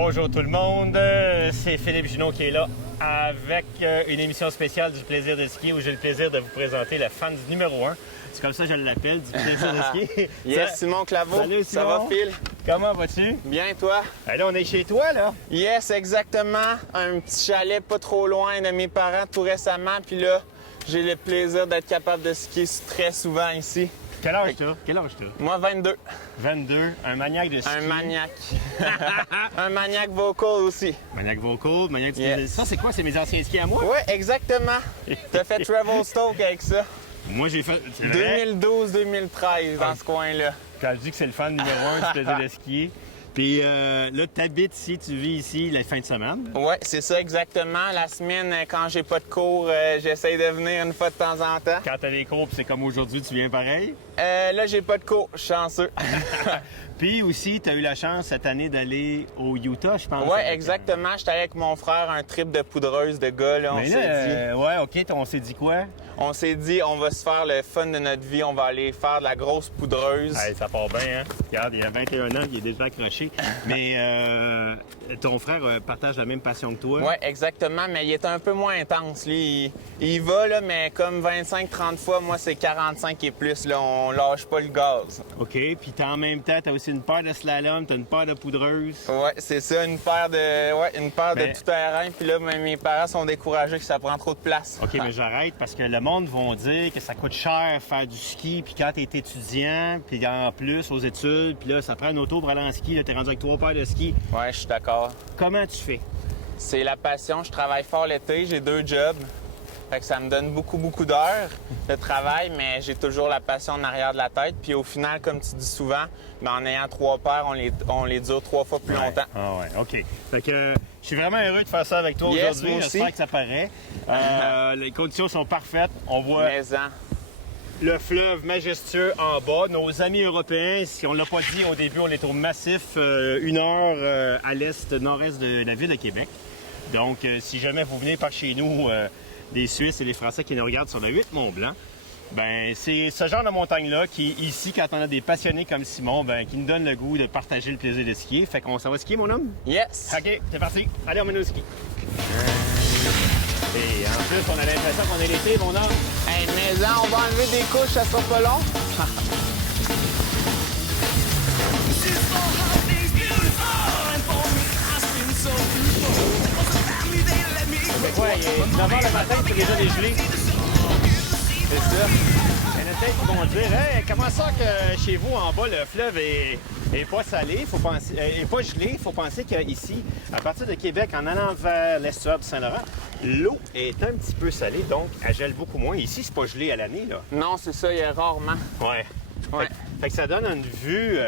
Bonjour tout le monde, c'est Philippe Junot qui est là avec une émission spéciale du plaisir de skier où j'ai le plaisir de vous présenter le fan numéro 1. C'est comme ça que je l'appelle, du plaisir de skier. Yes, Simon Claveau. Salut, ça va, Phil? Comment vas-tu? Bien, toi? Là, on est chez toi, là. Yes, exactement. Un petit chalet pas trop loin de mes parents tout récemment. Puis là, j'ai le plaisir d'être capable de skier très souvent ici. Quel âge t'as? Moi, 22. 22, un maniaque de ski. Un maniaque. Un maniaque vocal aussi. Maniaque vocal, maniaque de ski. Yes. Ça, c'est quoi? C'est mes anciens skis à moi? Oui, exactement. T'as fait Travel Stoke avec ça. Moi, j'ai fait... 2012-2013, dans ce coin-là. Quand je dis que c'est le fan numéro 1 du plaisir de skier. Puis là, tu habites ici, tu vis ici la fin de semaine. Oui, c'est ça exactement. La semaine, quand j'ai pas de cours, j'essaye de venir une fois de temps en temps. Quand t'as des cours, puis c'est comme aujourd'hui, tu viens pareil. Là, j'ai pas de cours, je suis chanceux. Puis aussi, tu as eu la chance cette année d'aller au Utah, je pense. Oui, exactement. J'étais allé avec mon frère un trip de poudreuse de gars, là, on s'est dit. Ouais, OK, on s'est dit quoi? On s'est dit, on va se faire le fun de notre vie, on va aller faire de la grosse poudreuse. Hey, ça part bien, hein? Regarde, il y a 21 ans, il est déjà accroché. Mais ton frère partage la même passion que toi. Oui, exactement, mais il est un peu moins intense. Lui, il va, là, mais comme 25-30 fois, moi, c'est 45 et plus. Là, on lâche pas le gaz. OK, puis en même temps, tu as aussi une paire de slalom, tu as une paire de poudreuse. Oui, c'est ça, une paire de tout-terrain. Puis là, mes parents sont découragés que ça prend trop de place. OK, mais j'arrête parce que le monde va dire que ça coûte cher faire du ski, puis quand tu es étudiant, puis en plus aux études, puis là, ça prend une auto pour aller en ski, là, tu es rendu avec 3 paires de ski. Oui, je suis d'accord. Comment tu fais? C'est la passion. Je travaille fort l'été, j'ai 2 jobs. Fait que ça me donne beaucoup d'heures de travail, mais j'ai toujours la passion en arrière de la tête. Puis au final, comme tu dis souvent, en ayant 3 paires, on les dure 3 fois plus longtemps. Ah ouais, OK. Fait que je suis vraiment heureux de faire ça avec toi aujourd'hui. J'espère que ça paraît. Les conditions sont parfaites. On voit le fleuve majestueux en bas. Nos amis européens, si on ne l'a pas dit au début, on est au massif 1 heure à l'est, nord-est de la ville de Québec. Donc, si jamais vous venez par chez nous, les Suisses et les Français qui nous regardent sur le 8 Mont-Blanc, ben c'est ce genre de montagne-là qui, ici, quand on a des passionnés comme Simon, ben qui nous donne le goût de partager le plaisir de skier. Fait qu'on s'en va skier, mon homme? Yes! OK, c'est parti. Allez, on mène au ski. Et en plus, on a l'impression qu'on est l'été, mon homme. Hey, mais là, on va enlever des couches, ça sera pas long. C'est quoi? Il est 9 h le matin, c'est déjà dégelé. C'est ça. Il y en a peut-être qui vont dire, hey, comment ça que chez vous, en bas, le fleuve est pas salé, est pas gelé? Il faut penser qu'ici, à partir de Québec, en allant vers l'estuaire du Saint-Laurent, l'eau est un petit peu salée, donc elle gèle beaucoup moins. Ici, c'est pas gelé à l'année, là. Non, c'est ça, il y a rarement. Ouais. Fait que ça donne une vue...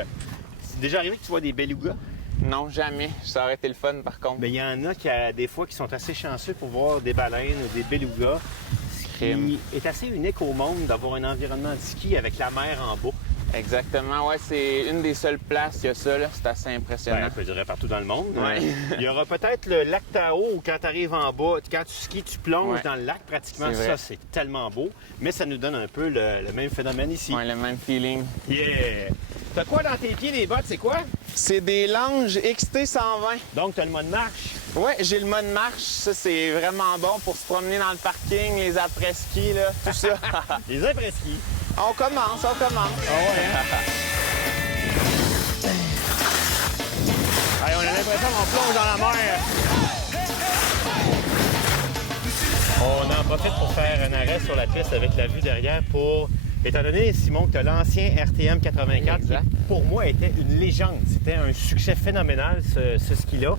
c'est déjà arrivé que tu vois des belugas? Non, jamais. Ça aurait été le fun, par contre. Mais il y en a qui, des fois, qui sont assez chanceux pour voir des baleines ou des belugas. Ce qui est assez unique au monde d'avoir un environnement de ski avec la mer en bas. Exactement, ouais, c'est une des seules places qu'il y a ça, là. C'est assez impressionnant. On peut dire partout dans le monde. Ouais. Il y aura peut-être le lac Tao où quand tu arrives en bas, quand tu skis, tu plonges dans le lac pratiquement. Ça, c'est tellement beau. Mais ça nous donne un peu le même phénomène ici. Ouais, le même feeling. Yeah! T'as quoi dans tes pieds, les bottes, c'est quoi? C'est des Lange XT 120. Donc, t'as le mode marche? Oui, j'ai le mode marche. Ça, c'est vraiment bon pour se promener dans le parking, les après-ski, là, tout ça. Les après-ski? On commence. Ah ouais, hein? Allez, on a l'impression qu'on plonge dans la mer. On en profite pour faire un arrêt sur la piste avec la vue derrière pour... Étant donné, Simon, que tu as l'ancien RTM 84, qui pour moi était une légende. C'était un succès phénoménal, ce ski-là.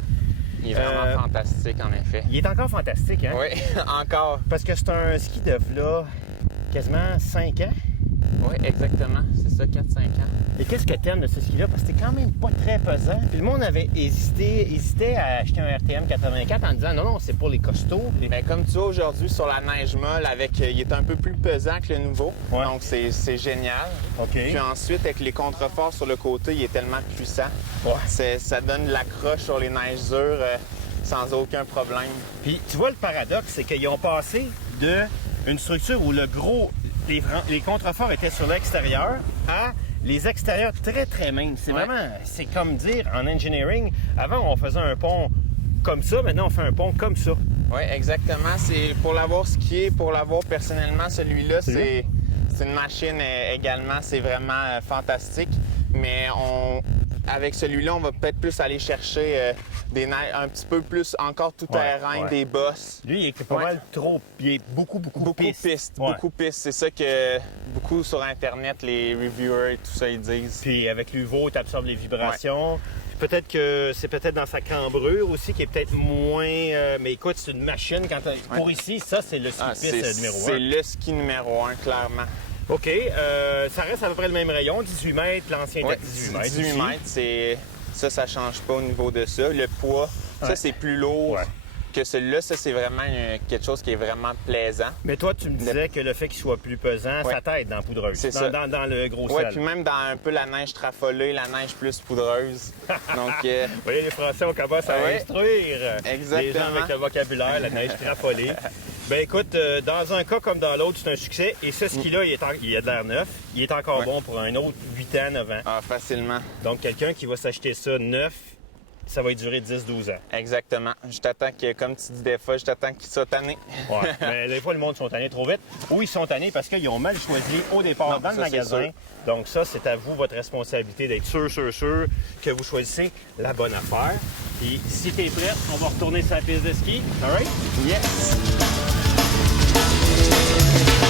Il est vraiment fantastique, en effet. Il est encore fantastique, hein? Oui, encore. Parce que c'est un ski de là, quasiment 5 ans. Oui, exactement. C'est ça, 4-5 ans. Et qu'est-ce que t'aimes de ce ski-là? Parce que c'était quand même pas très pesant. Puis le monde avait hésitait à acheter un RTM 84 en disant non, c'est pour les costauds. Mais comme tu vois aujourd'hui sur la neige molle, il est un peu plus pesant que le nouveau. Ouais. Donc c'est génial. OK. Puis ensuite, avec les contreforts sur le côté, il est tellement puissant. Ouais. Ça donne de l'accroche sur les neiges dures sans aucun problème. Puis tu vois, le paradoxe, c'est qu'ils ont passé d'une structure où les contreforts étaient sur l'extérieur à les extérieurs très, très minces. C'est vraiment, c'est comme dire en engineering, avant, on faisait un pont comme ça, maintenant, on fait un pont comme ça. Oui, exactement. C'est pour l'avoir skié, pour l'avoir personnellement, celui-là, c'est une machine également. C'est vraiment fantastique. Mais avec celui-là, on va peut-être plus aller chercher des neiges un petit peu plus encore tout terrain, des bosses. Lui, il est pas mal trop. Il est beaucoup pistes. Beaucoup pistes. C'est ça que beaucoup sur Internet, les reviewers et tout ça, ils disent. Puis avec l'UVO, tu absorbes les vibrations. Peut-être que c'est peut-être dans sa cambrure aussi qui est peut-être moins... mais écoute, c'est une machine. Pour ici, ça, c'est le ski piste numéro 1. C'est le ski numéro 1, clairement. OK. Ça reste à peu près le même rayon, 18 mètres. L'ancien était 18 mètres. 18 mètres, ça change pas au niveau de ça. Le poids, ça, c'est plus lourd que celui-là. Ça, c'est vraiment quelque chose qui est vraiment plaisant. Mais toi, tu me disais que le fait qu'il soit plus pesant, ça t'aide dans la poudreuse. C'est ça. Dans le gros sel. Oui, puis même dans un peu la neige trafolée, la neige plus poudreuse. Donc, vous voyez, les Français, on commence à instruire les gens avec le vocabulaire, la neige trafolée. Ben écoute, dans un cas comme dans l'autre, c'est un succès. Et ce ski-là, il a de l'air neuf. Il est encore bon pour un autre 8 ans, 9 ans. Ah, facilement. Donc, quelqu'un qui va s'acheter ça neuf, ça va durer 10-12 ans. Exactement. Je t'attends que, comme tu dis des fois, je t'attends qu'ils soient tannés. Oui, mais des fois, le monde sont tannés trop vite. Ou ils sont tannés parce qu'ils ont mal choisi au départ dans le magasin. Donc ça, c'est à vous, votre responsabilité d'être sûr que vous choisissez la bonne affaire. Et si tu es prête, on va retourner sur la piste de ski. All right? Yes!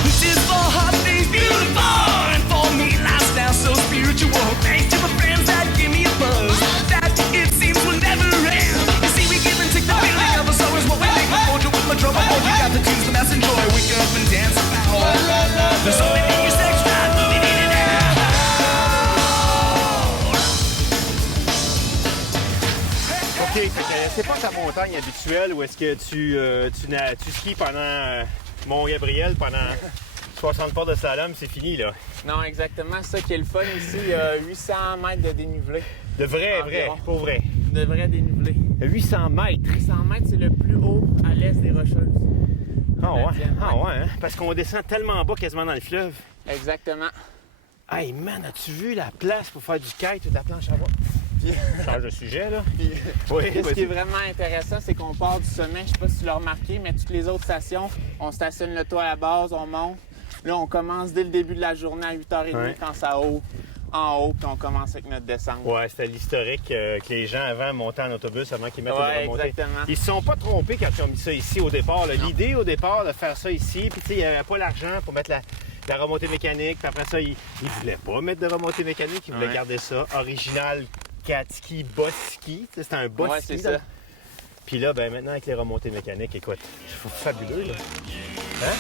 This is for hot things beautiful, and for me lifestyle so spiritual. Thanks to my friends that give me a buzz, that it seems will never end. You see, we give and take the feeling of us always what we make. My mojo with my drum, my mojo got the tunes, the mass enjoy. Wake up and dance about. There's something in your sex drive, moving in and out. OK, c'est pas ta montagne habituelle où est-ce que tu skis pendant Mont-Gabriel pendant 60 portes de slalom, c'est fini, là. Non, exactement. Ça qui est le fun ici, il y a 800 mètres de dénivelé. De vrai, pas vrai. De vrai dénivelé. 800 mètres? 800 mètres, c'est le plus haut à l'est des Rocheuses. Ah ouais, hein? Parce qu'on descend tellement bas quasiment dans le fleuve. Exactement. Hey man, as-tu vu la place pour faire du kite ou de la planche à voile? Change de sujet, là. Ce qui est vraiment intéressant, c'est qu'on part du sommet. Je sais pas si tu l'as remarqué, mais toutes les autres stations, on stationne le toit à la base, on monte. Là, on commence dès le début de la journée à 8h30 quand ça ouvre en haut, puis on commence avec notre descente. Ouais, c'était l'historique que les gens avant montaient en autobus avant qu'ils mettent les remontées. Exactement. Ils se sont pas trompés quand ils ont mis ça ici au départ. L'idée au départ de faire ça ici, puis tu sais, il n'y avait pas l'argent pour mettre la remontée mécanique. Puis après ça, ils voulaient pas mettre de remontée mécanique, ils voulaient garder ça original. Cat-ski, boss-ski. C'était un boss-ski. Ouais, c'est ça. Puis là, ben maintenant, avec les remontées mécaniques, écoute, c'est fabuleux, là. Hein?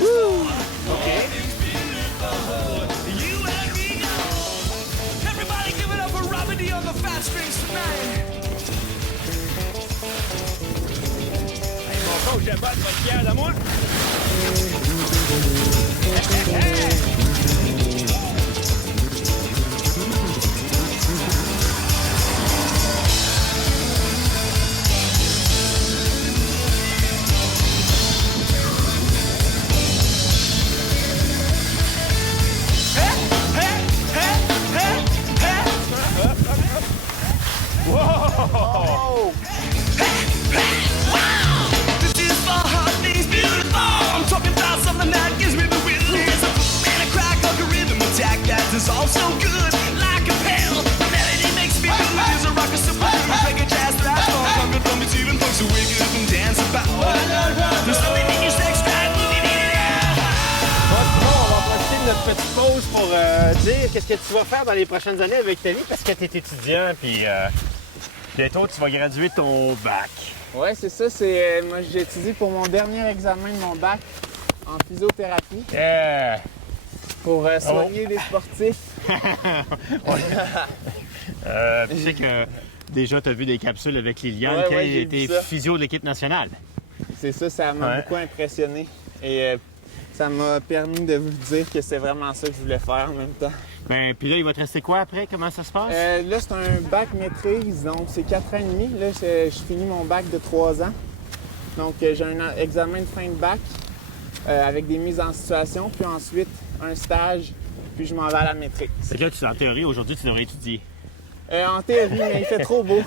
Wouh! OK. Everybody give it up for Robert D on the fat strings tonight. Hey, mon coach, j'aime pas être fier de moi. Whoa! This is for hot things beautiful. I'm talking about something that gives me the willingness. A boom and a crack like a rhythm attack that dissolves so good like a pill. The melody makes me feel there's a rock, a super groove, reggae, jazz, thrash, funk, conquer, thumb, it's even funk, so wake up and dance about. There's something in your sex drive moving in and out. On va profiter de notre petite pause pour dire qu'est-ce que tu vas faire dans les prochaines années avec ta vie parce que tu es étudiant, puis bientôt tu vas graduer ton bac. Oui, c'est ça. Moi, j'étudie pour mon dernier examen de mon bac en physiothérapie pour soigner les sportifs. Tu sais que déjà, tu as vu des capsules avec Liliane qui a été physio de l'équipe nationale. C'est ça, ça m'a beaucoup impressionné. Et ça m'a permis de vous dire que c'est vraiment ça que je voulais faire en même temps. Ben, puis là, il va te rester quoi après? Comment ça se passe? Là, c'est un bac maîtrise, donc c'est 4 ans et demi. Là, je finis mon bac de 3 ans. Donc, j'ai un examen de fin de bac avec des mises en situation, puis ensuite un stage puis je m'en vais à la maîtrise. Fait que là, en théorie, aujourd'hui, tu devrais étudier. En théorie, mais il fait trop beau.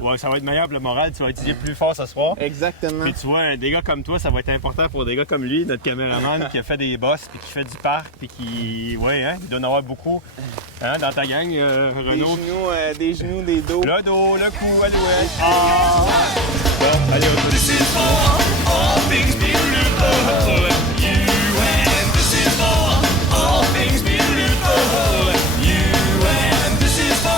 Ouais, ça va être meilleur pour le moral, tu vas étudier plus fort ce soir. Exactement. Puis tu vois, des gars comme toi, ça va être important pour des gars comme lui, notre caméraman qui a fait des bosses, puis qui fait du parc, puis qui... Ouais, hein, il doit en avoir beaucoup dans ta gang, Renaud. Des genoux, des dos. Le dos, le cou, alouette. Ah! Bon, allez, on This is for all things beautiful. You and this is for all things beautiful. You and this is for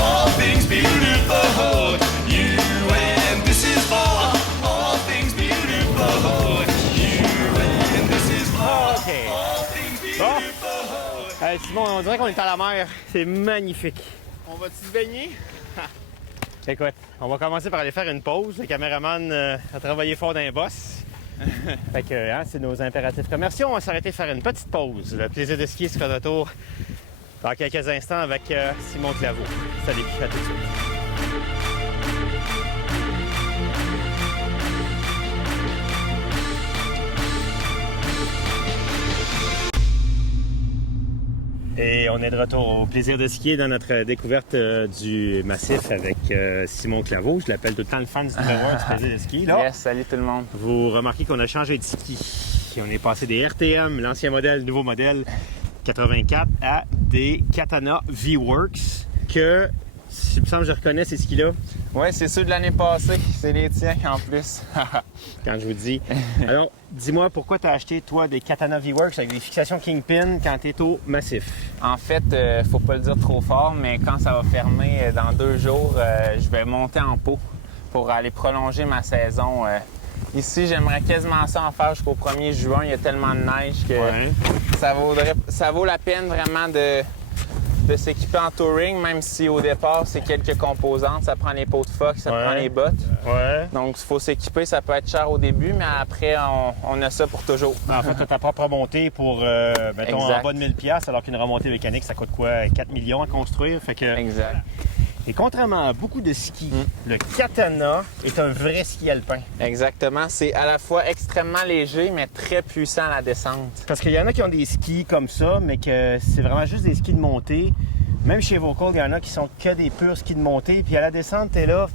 all things beautiful. You and this is for all things beautiful. You and this is for all things beautiful. Hey, Simon, on dirait qu'on est à la mer. C'est magnifique. On va-tu se baigner? Écoute, on va commencer par aller faire une pause. Le caméraman a travaillé fort dans les bosses. Fait que, hein, c'est nos impératifs commerciaux. On va s'arrêter faire une petite pause. Le plaisir de skier sera de retour dans quelques instants avec Simon Claveau. Salut, à tout de suite. Et on est de retour au plaisir de skier dans notre découverte du massif avec Simon Claveau. Je l'appelle tout le temps le fan du numéro 1 du plaisir de skier. Là, Yes, salut tout le monde. vous remarquez qu'on a changé de ski. On est passé des RTM, l'ancien modèle, le nouveau modèle 84, à des Katana V-Works que, il me semble que je reconnais ces skis-là. Ouais, c'est ceux de l'année passée. C'est les tiens en plus. Quand je vous dis. Alors, dis-moi, pourquoi tu as acheté, toi, des Katana V-Works avec des fixations Kingpin quand tu es au massif? En fait, faut pas le dire trop fort, mais quand ça va fermer dans 2 jours, je vais monter en pot pour aller prolonger ma saison. Ici, j'aimerais quasiment ça en faire jusqu'au 1er juin. Il y a tellement de neige que ça vaut la peine vraiment de s'équiper en touring, même si au départ, c'est quelques composantes. Ça prend les pots de Fox, ça prend les bottes. Ouais. Donc, il faut s'équiper. Ça peut être cher au début, mais après, on a ça pour toujours. En fait, tu as ta propre remontée pour, mettons, Exact. en bas de 1000$, alors qu'une remontée mécanique, ça coûte quoi? 4 millions à construire? Fait que... Exact. Et contrairement à beaucoup de skis, le Katana est un vrai ski alpin. Exactement. C'est à la fois extrêmement léger, mais très puissant à la descente. Parce qu'il y en a qui ont des skis comme ça, mais que c'est vraiment juste des skis de montée. Même chez Vocal, il y en a qui sont que des purs skis de montée. Puis à la descente, t'es là,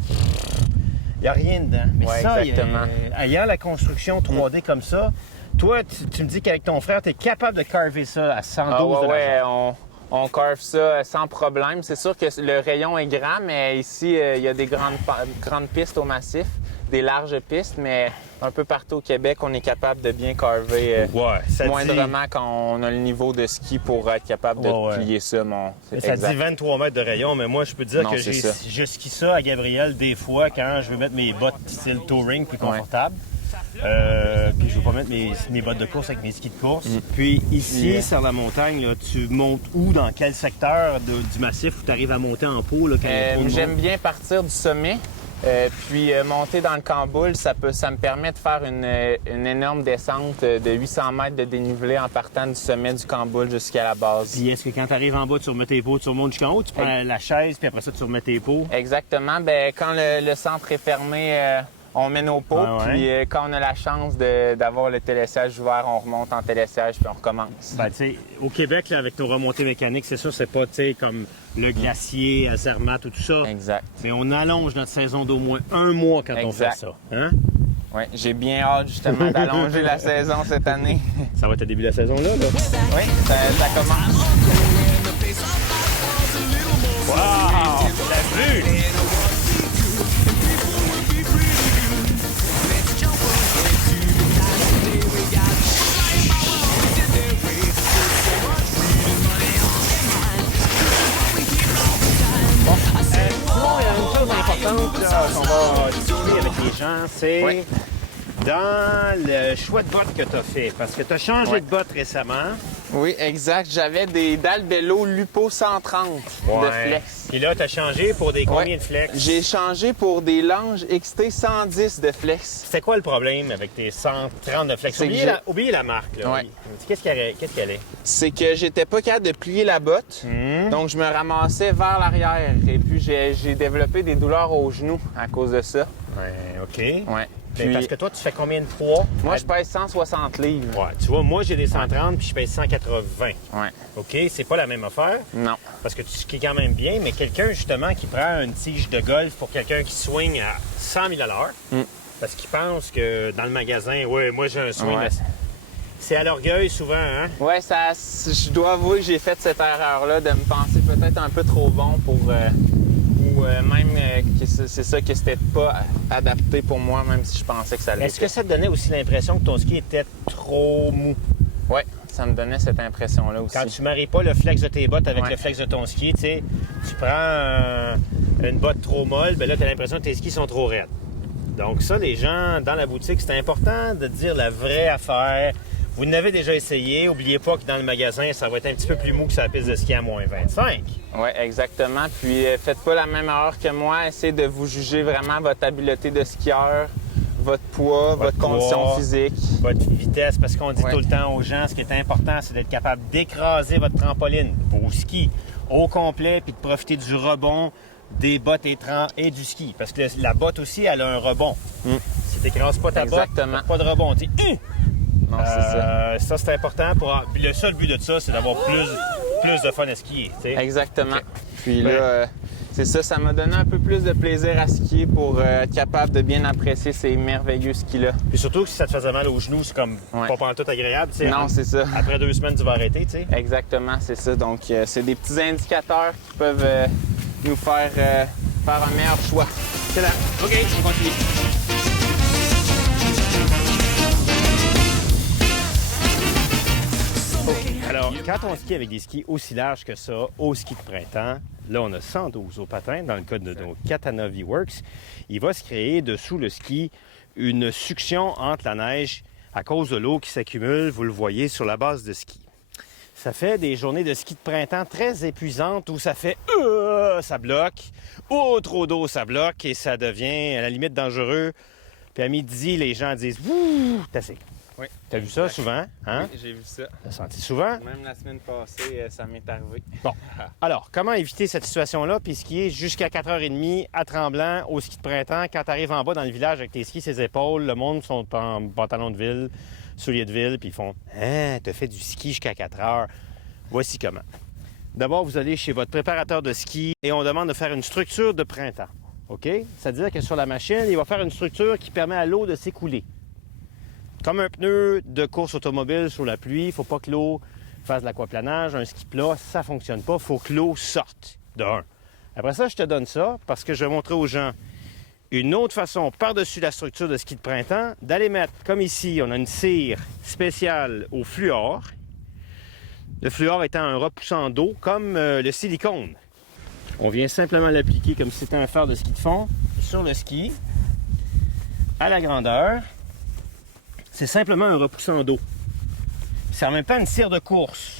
il n'y a rien dedans. Mais Ouais, ça, exactement. ayant la construction 3D comme ça, toi, tu me dis qu'avec ton frère, tu es capable de carver ça à 112 de l'argent. On carve ça sans problème. C'est sûr que le rayon est grand, mais ici, il y a des grandes pistes au massif, des larges pistes, mais un peu partout au Québec, on est capable de bien carver moindrement quand on a le niveau de ski pour être capable de plier ça. Ça dit 23 mètres de rayon, mais moi, je peux te dire que je skie ça à Gabriel des fois quand je veux mettre mes bottes style touring plus confortables. Puis je veux pas mettre mes bottes de course avec mes skis de course. Puis ici, sur la montagne, là, tu montes où, dans quel secteur du massif où tu arrives à monter en pot? Là, quand j'aime bien partir du sommet, puis monter dans le Camboul. Ça me permet de faire une énorme descente de 800 mètres de dénivelé en partant du sommet du Camboul jusqu'à la base. Puis est-ce que quand tu arrives en bas, tu remets tes pots, tu remontes jusqu'en haut, tu prends la chaise, puis après ça, tu remets tes pots? Exactement. Bien, quand le centre est fermé... on met nos pots, puis quand on a la chance d'avoir le télésiège ouvert, on remonte en télésiège, puis on recommence. Ben, tu sais, au Québec, là, avec nos remontées mécaniques, c'est sûr, c'est pas, tu sais, comme le glacier, à Zermatt ou tout ça. Exact. Mais on allonge notre saison d'au moins 1 mois quand on fait ça. Hein? Oui, j'ai bien hâte, justement, d'allonger la saison cette année. Ça va être le début de la saison, là? Oui, ça commence. Wow! T'as vu? Importante qu'on va discuter avec les gens, c'est dans le choix de bottes que tu as fait. Parce que tu as changé de bottes récemment. Oui, exact. J'avais des Dalbello Lupo 130 de flex. Puis là, tu as changé pour des combien de flex? J'ai changé pour des Lange XT 110 de flex. C'est quoi le problème avec tes 130 de flex? Oubliez la marque. Là. Ouais. Qu'est-ce qu'elle est? C'est que j'étais pas capable de plier la botte, donc je me ramassais vers l'arrière. Et puis j'ai développé des douleurs aux genoux à cause de ça. Ouais, OK. Ouais. Puis... Parce que toi, tu fais combien de poids? Moi, je pèse 160 livres. Ouais, tu vois, moi, j'ai des 130 puis je pèse 180. Ouais. OK? C'est pas la même affaire. Non. Parce que tu skis quand même bien, mais quelqu'un, justement, qui prend une tige de golf pour quelqu'un qui swing à 100 000 $, parce qu'il pense que dans le magasin, ouais, moi, j'ai un swing. Ouais. C'est à l'orgueil, souvent, hein? Ouais, je dois avouer que j'ai fait cette erreur-là de me penser peut-être un peu trop bon pour... ou même que c'est ça, que c'était pas adapté pour moi, même si je pensais que ça l'était. Est-ce que ça te donnait aussi l'impression que ton ski était trop mou? Oui, ça me donnait cette impression-là aussi. Quand tu maries pas le flex de tes bottes avec le flex de ton ski, tu sais, tu prends une botte trop molle, bien là, tu as l'impression que tes skis sont trop raides. Donc ça, les gens dans la boutique, c'est important de dire la vraie affaire. Vous n'avez déjà essayé. N'oubliez pas que dans le magasin, ça va être un petit peu plus mou que sur la piste de ski à moins 25. Oui, exactement. Puis faites pas la même erreur que moi. Essayez de vous juger vraiment votre habileté de skieur, votre poids, votre condition physique. Votre vitesse, parce qu'on dit tout le temps aux gens, ce qui est important, c'est d'être capable d'écraser votre trampoline, vos skis, au complet, puis de profiter du rebond des bottes et du ski. Parce que la botte aussi, elle a un rebond. Si tu n'écrases pas ta botte, pas de rebond. Tu dis, non, c'est ça. Ça, c'est important. Puis le seul but de ça, c'est d'avoir plus de fun à skier. T'sais. Exactement. Okay. Puis là, c'est ça, ça m'a donné un peu plus de plaisir à skier pour être capable de bien apprécier ces merveilleux skis-là. Puis surtout que si ça te faisait mal aux genoux, c'est comme pas pantoute agréable. T'sais. Non, c'est ça. Après 2 semaines, tu vas arrêter. T'sais. Exactement, c'est ça. Donc, c'est des petits indicateurs qui peuvent nous faire un meilleur choix. C'est là. OK, on continue. Alors, quand on skie avec des skis aussi larges que ça, au ski de printemps, là, on a 112 au patin dans le cas de nos Katana V-Works. Il va se créer dessous le ski une succion entre la neige à cause de l'eau qui s'accumule, vous le voyez, sur la base de ski. Ça fait des journées de ski de printemps très épuisantes où ça fait ça bloque, trop d'eau, ça bloque et ça devient à la limite dangereux. Puis à midi, les gens disent « t'as assez ». Oui. T'as vu ça souvent? Hein? Oui, j'ai vu ça. T'as senti souvent? Même la semaine passée, ça m'est arrivé. Bon. Alors, comment éviter cette situation-là? Puis skier jusqu'à 4h30 à Tremblant au ski de printemps. Quand tu arrives en bas dans le village avec tes skis, ses épaules, le monde sont en pantalon de ville, souliers de ville, puis ils font « Hein, t'as fait du ski jusqu'à 4h. » Voici comment. D'abord, vous allez chez votre préparateur de ski et on demande de faire une structure de printemps. OK? C'est-à-dire que sur la machine, il va faire une structure qui permet à l'eau de s'écouler. Comme un pneu de course automobile sur la pluie, il ne faut pas que l'eau fasse de l'aquaplanage. Un ski plat, ça ne fonctionne pas. Il faut que l'eau sorte, de un. Après ça, je te donne ça parce que je vais montrer aux gens une autre façon, par-dessus la structure de ski de printemps, d'aller mettre, comme ici, on a une cire spéciale au fluor. Le fluor étant un repoussant d'eau, comme le silicone. On vient simplement l'appliquer comme si c'était un fer de ski de fond sur le ski, à la grandeur. C'est simplement un repoussant d'eau. C'est en même temps une cire de course.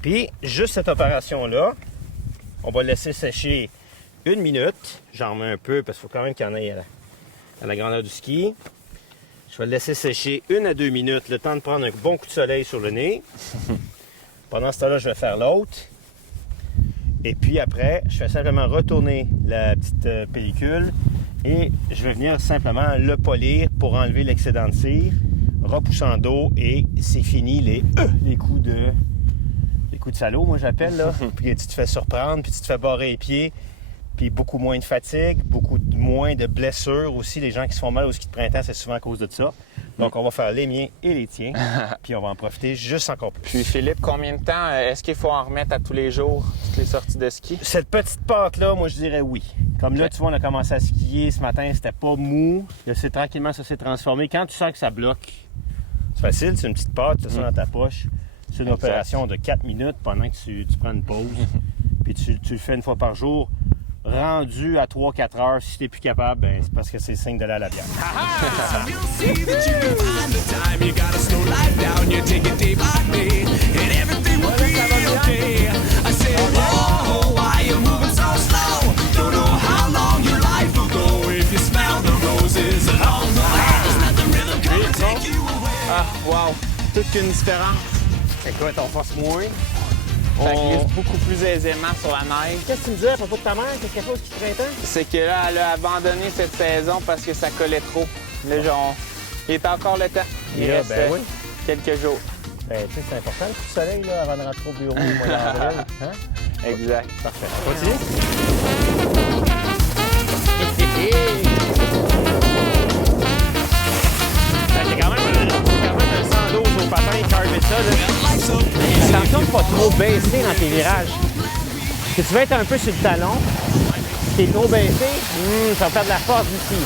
Puis, juste cette opération-là, on va laisser sécher 1 minute. J'en mets un peu parce qu'il faut quand même qu'il y en ait à la grandeur du ski. Je vais le laisser sécher 1 à 2 minutes, le temps de prendre un bon coup de soleil sur le nez. Pendant ce temps-là, je vais faire l'autre. Et puis après, je fais simplement retourner la petite pellicule. Et je vais venir simplement le polir pour enlever l'excédent de cire, repoussant d'eau et c'est fini les coups de salaud, moi j'appelle là. Puis tu te fais surprendre, puis tu te fais barrer les pieds, puis beaucoup moins de fatigue, beaucoup moins de blessures aussi. Les gens qui se font mal au ski de printemps, c'est souvent à cause de ça. Donc on va faire les miens et les tiens, puis on va en profiter juste encore plus. Puis Philippe, combien de temps est-ce qu'il faut en remettre à tous les jours, toutes les sorties de ski? Cette petite pente-là, moi je dirais oui. Comme là, tu vois, on a commencé à skier ce matin, c'était pas mou. Tranquillement, ça s'est transformé. Quand tu sens que ça bloque, c'est facile, c'est une petite pâte, tu as ça dans ta poche. C'est une opération de 4 minutes pendant que tu prends une pause. Puis tu le fais une fois par jour. Rendu à 3-4 heures, si t'es plus capable, ben, c'est parce que c'est le signe de la bière. Ah, wow! Toute une différence. Écoute, on force moins. Ça glisse beaucoup plus aisément sur la neige. Qu'est-ce que tu me disais à propos de ta mère? Qu'est-ce qu'elle fait au ski de printemps? C'est que là, elle a abandonné cette saison parce que ça collait trop. Là, il est encore le temps. Il reste quelques jours. Ben, tu sais, c'est important le coup de soleil là, avant de rentrer au bureau au mois d'avril. Hein? Exact. Parfait. On continue? C'est quand même un 112 au patin, carver ça. Là. Attention de ne pas trop baisser dans tes virages. Si tu veux être un peu sur le talon, si tu es trop baissé, ça va faire de la force d'ici.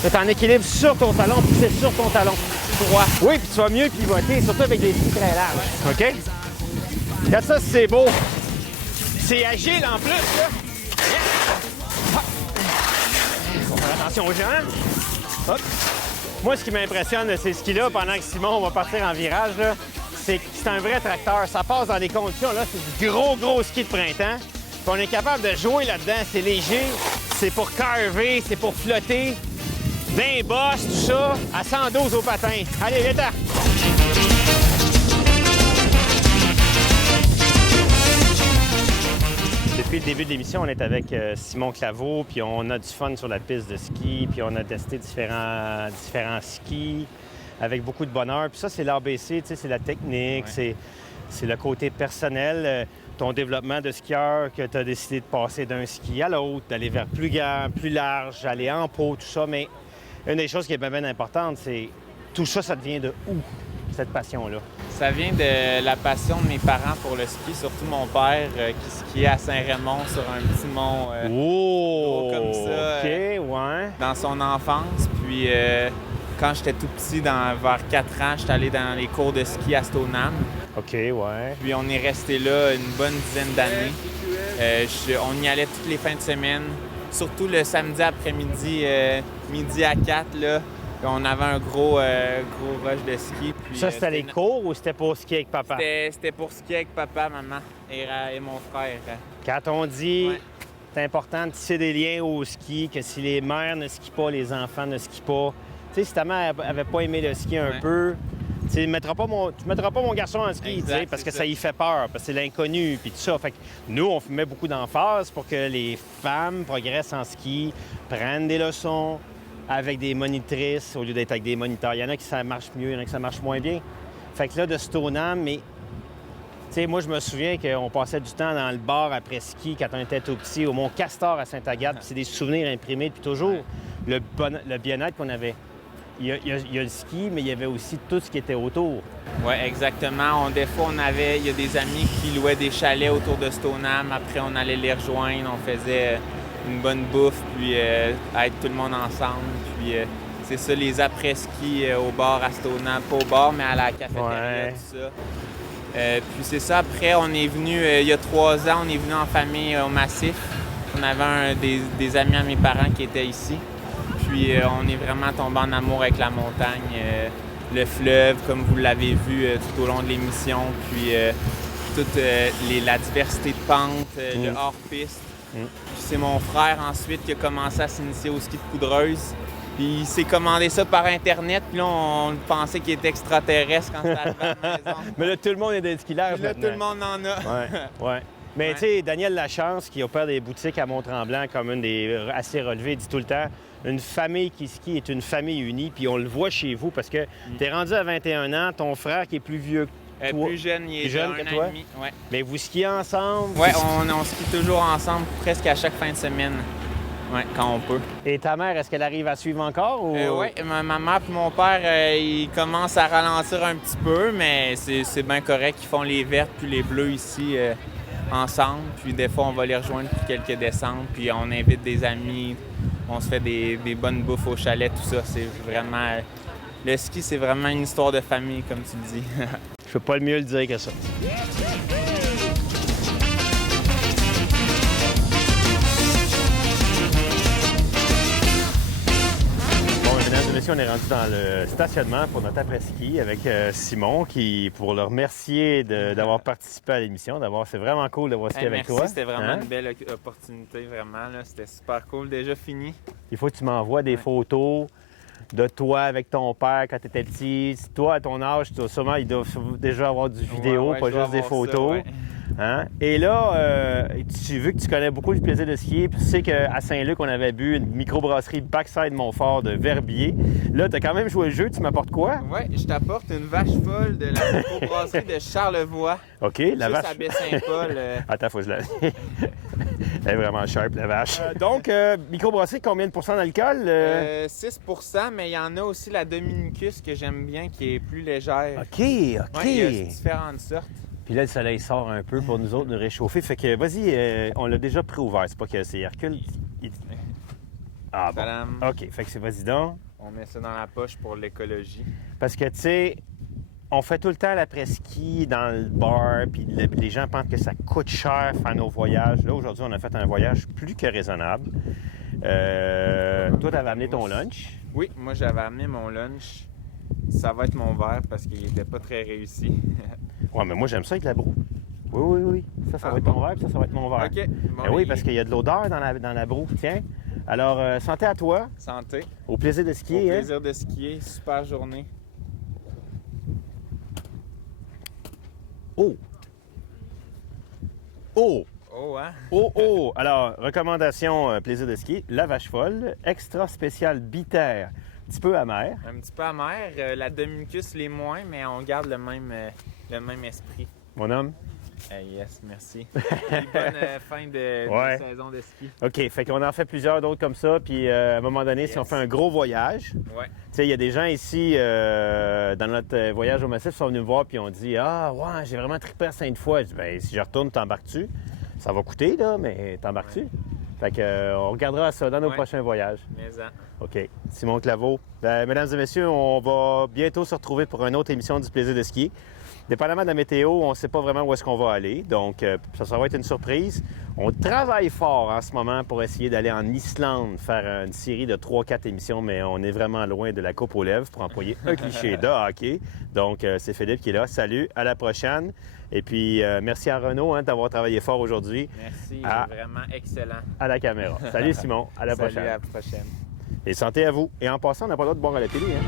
Tu es en équilibre sur ton talon, puis c'est sur ton talon. Droit. Oui, puis tu vas mieux pivoter, surtout avec des skis très larges. OK? Regarde ça, c'est beau. C'est agile en plus, là. Faut faire attention aux gens. Hop. Moi, ce qui m'impressionne de ces skis-là, pendant que Simon va partir en virage, là, c'est que c'est un vrai tracteur. Ça passe dans des conditions, là, c'est du gros ski de printemps. Puis on est capable de jouer là-dedans. C'est léger, c'est pour carver, c'est pour flotter. D'un boss, tout ça, à 112 au patin. Allez, viens-t'en! Depuis le début de l'émission, on est avec Simon Claveau, puis on a du fun sur la piste de ski, puis on a testé différents skis avec beaucoup de bonheur. Puis ça, c'est l'ABC, tu sais, c'est la technique, c'est le côté personnel, ton développement de skieur, que tu as décidé de passer d'un ski à l'autre, d'aller vers plus grand, plus large, aller en pot, tout ça. Mais une des choses qui est bien importante, c'est tout ça, ça devient de où, cette passion-là? Ça vient de la passion de mes parents pour le ski, surtout mon père qui skiait à Saint-Raymond sur un petit mont gros comme ça dans son enfance. Puis quand j'étais tout petit, vers 4 ans, j'étais allé dans les cours de ski à Stoneham. OK, ouais. Puis on est resté là une bonne dizaine d'années. On y allait toutes les fins de semaine, surtout le samedi après-midi, midi à 4, là. On avait un gros rush de ski. Puis, ça, c'était les cours ou c'était pour skier avec papa? C'était pour skier avec papa, maman et mon frère. Quand on dit c'est important de tisser des liens au ski, que si les mères ne skient pas, les enfants ne skient pas. Tu sais, si ta mère n'avait pas aimé le ski un peu, tu ne mettras pas mon garçon en ski, parce que ça y fait peur, parce que c'est l'inconnu, puis tout ça. Fait que nous, on met beaucoup d'emphase pour que les femmes progressent en ski, prennent des leçons, avec des monitrices au lieu d'être avec des moniteurs. Il y en a qui ça marche mieux, il y en a qui ça marche moins bien. Fait que là, de Stoneham, mais... Tu sais, moi, je me souviens qu'on passait du temps dans le bar après ski quand on était tout petit, au Mont Castor à Sainte-Agathe, puis c'est des souvenirs imprimés depuis toujours. Le bien-être qu'on avait. Il y a le ski, mais il y avait aussi tout ce qui était autour. Oui, exactement. Des fois, il y a des amis qui louaient des chalets autour de Stoneham. Après, on allait les rejoindre, on faisait une bonne bouffe, puis être tout le monde ensemble. Puis c'est ça, les après-ski au bar à Stoneham. Pas au bar, mais à la cafétéria, tout ça. Puis c'est ça, après, on est venu, il y a 3 ans, on est venu en famille au Massif. On avait des amis à mes parents qui étaient ici. Puis on est vraiment tombé en amour avec la montagne, le fleuve, comme vous l'avez vu tout au long de l'émission. Puis toute la diversité de pentes, le hors-piste. Puis c'est mon frère ensuite qui a commencé à s'initier au ski de poudreuse. Puis il s'est commandé ça par Internet, puis là, on pensait qu'il était extraterrestre quand c'était arrivé à la maison. Mais là, tout le monde est des skieurs. Là, tout le monde en a. Ouais. Mais tu sais, Daniel Lachance, qui opère des boutiques à Mont-Tremblant comme une des assez relevées, dit tout le temps, une famille qui skie est une famille unie, puis on le voit chez vous parce que tu es rendu à 21 ans, ton frère qui est plus vieux que toi. Plus jeune, il est jeune que toi. Ouais. Mais vous skiez ensemble? Oui, on skie toujours ensemble presque à chaque fin de semaine. Oui, quand on peut. Et ta mère, est-ce qu'elle arrive à suivre encore? Ou... Oui, ma mère et mon père, ils commencent à ralentir un petit peu, mais c'est bien correct. Ils font les vertes puis les bleus ici ensemble. Puis des fois, on va les rejoindre pour quelques descentes. Puis on invite des amis. On se fait des bonnes bouffes au chalet, tout ça. C'est vraiment... Le ski, c'est vraiment une histoire de famille, comme tu le dis. Je peux pas le mieux le dire que ça. On est rendu dans le stationnement pour notre après-ski avec Simon, pour le remercier d'avoir participé à l'émission. C'est vraiment cool d'avoir ski avec toi. C'était vraiment une belle opportunité, vraiment. C'était super cool. Déjà fini. Il faut que tu m'envoies des photos de toi avec ton père quand tu étais petit. Toi, à ton âge, sûrement, il doit déjà avoir du vidéo, pas juste des photos. Hein? Et là, vu que tu connais beaucoup le plaisir de skier, puis tu sais qu'à Saint-Luc, on avait bu une microbrasserie Backside Montfort de Verbier. Là, tu as quand même joué le jeu. Tu m'apportes quoi? Oui, je t'apporte une vache folle de la microbrasserie de Charlevoix. OK, la vache. à Baie-Saint-Paul. Attends, faut que je la... Elle est vraiment sharp, la vache. Donc, microbrasserie, combien de pourcents d'alcool? 6 mais il y en a aussi la Dominicus que j'aime bien, qui est plus légère. OK. Ouais, il y a différentes sortes. Puis là, le soleil sort un peu pour nous autres nous réchauffer. Fait que, vas-y, on l'a déjà pré-ouvert. C'est pas que c'est Hercule. Ah bon. Tadam. OK, fait que c'est vas-y donc. On met ça dans la poche pour l'écologie. Parce que, tu sais, on fait tout le temps l'après-ski dans le bar, puis les gens pensent que ça coûte cher faire nos voyages. Là, aujourd'hui, on a fait un voyage plus que raisonnable. Toi, tu avais amené ton lunch. Oui, moi, j'avais amené mon lunch. Ça va être mon verre parce qu'il n'était pas très réussi. Ouais, mais moi, j'aime ça avec la broue. Oui. Ça va être ton verre, puis ça va être mon verre. OK. Bon, Ben oui, parce qu'il y a de l'odeur dans la broue. Tiens. Alors, santé à toi. Santé. Au plaisir de skier. Au plaisir de skier. Super journée. Oh! Oh, hein? Oh! Alors, recommandation plaisir de skier, la vache folle, extra spécial bitter, un petit peu amer. Un petit peu amer. La Dominicus, les moins, mais on garde le même esprit. Mon homme? Yes, merci. Une bonne fin de saison de ski. OK, fait qu'on en fait plusieurs d'autres comme ça, puis à un moment donné, si on fait un gros voyage, Ouais. tu sais, il y a des gens ici, dans notre voyage au Massif, qui sont venus me voir, puis on dit « Ah, ouais, j'ai vraiment trippé à Sainte-Foy. » Je dis « Bien, si je retourne, t'embarques-tu? Ça va coûter, là, mais t'embarques-tu? Ouais. » Fait qu'on regardera ça dans nos prochains voyages. Mais-en. OK. Simon Claveau. Mesdames et messieurs, on va bientôt se retrouver pour une autre émission du plaisir de skier. Dépendamment de la météo, on ne sait pas vraiment où est-ce qu'on va aller. Donc, ça va être une surprise. On travaille fort en ce moment pour essayer d'aller en Islande, faire une série de 3-4 émissions, mais on est vraiment loin de la coupe aux lèvres pour employer un cliché de hockey. Donc, c'est Philippe qui est là. Salut, à la prochaine. Et puis, merci à Renaud d'avoir travaillé fort aujourd'hui. Merci, vraiment excellent. À la caméra. Salut Simon, à la prochaine. Salut, à la prochaine. Et santé à vous. Et en passant, on n'a pas le droit de boire à la télé. Hein?